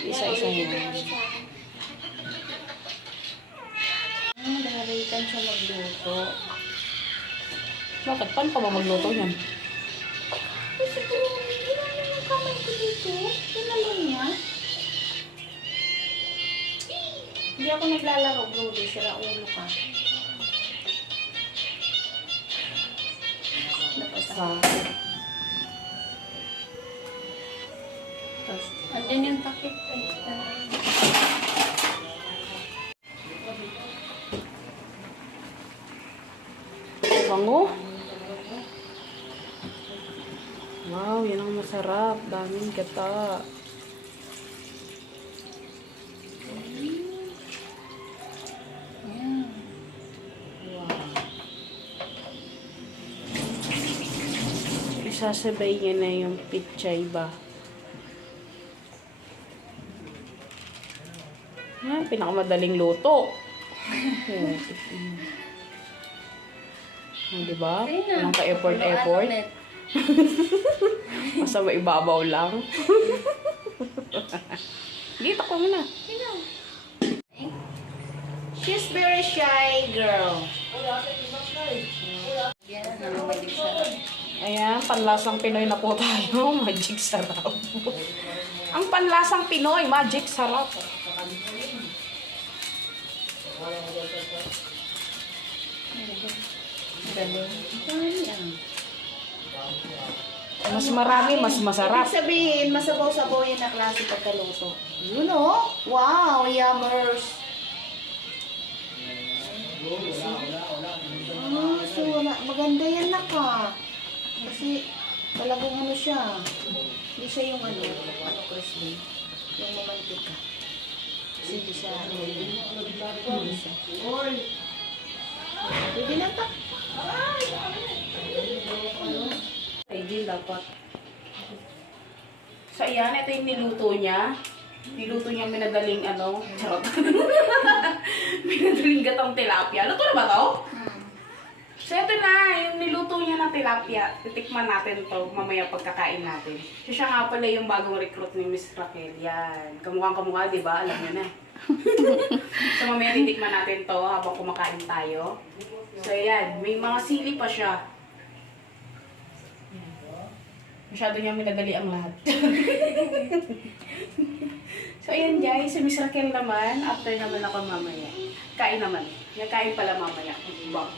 Isa-isa yan. Nahalikan siya magluto. Bakit? Paano ka ba magluto yan? Kasi siguro, wala na yung kamay ko dito. Tinalo niya. Hindi ako naglalaro, Brody. Sira ulo ka. Sa... Andyan yung takip. Bango. Wow, yan ang masarap. Daming gata. Ayan. Wow. Isasabay niya na yung pichay ba? Yan, pinakamadaling luto. Diba? Walang ka-effort-effort. Basta maibabaw lang. Dito ko muna. She's very shy girl. Yan, namamalig siya. Ayan, panlasang Pinoy na po tayo. Magic sarap. Ang panlasang Pinoy, magic sarap. Galing. Mas marami, mas masarap. Ibig sabihin, masabaw-sabaw yan na klase pagkaluto. You know? Wow, yummers. So maganda yan na ka. Kasi talagang ano siya. Hindi siya yung ano crispy. Yung mamantika. Kasi hindi siya hindi siya. Pwede na ta. Ay, dapat. So, ayan, ito yung niluto niya. Niluto niya minadaling charot. Minadaling gatang tilapia. Luto na ba to? So, ito na, yung niluto niya ng tilapia. Titikman natin to mamaya pagkakain natin. So, siya nga pala yung bagong recruit ni Miss Raquel. Yan. Kamukha, di ba? Alam niyo na. So, mamaya titikman natin to habang kumakain tayo. So, ayan. May mga sili pa siya. Masyado niyang minadali ang lahat. So, ayan guys. Si Miss Raquel naman, after naman ako mamaya. Kain naman. Kain pala mamaya. Bang.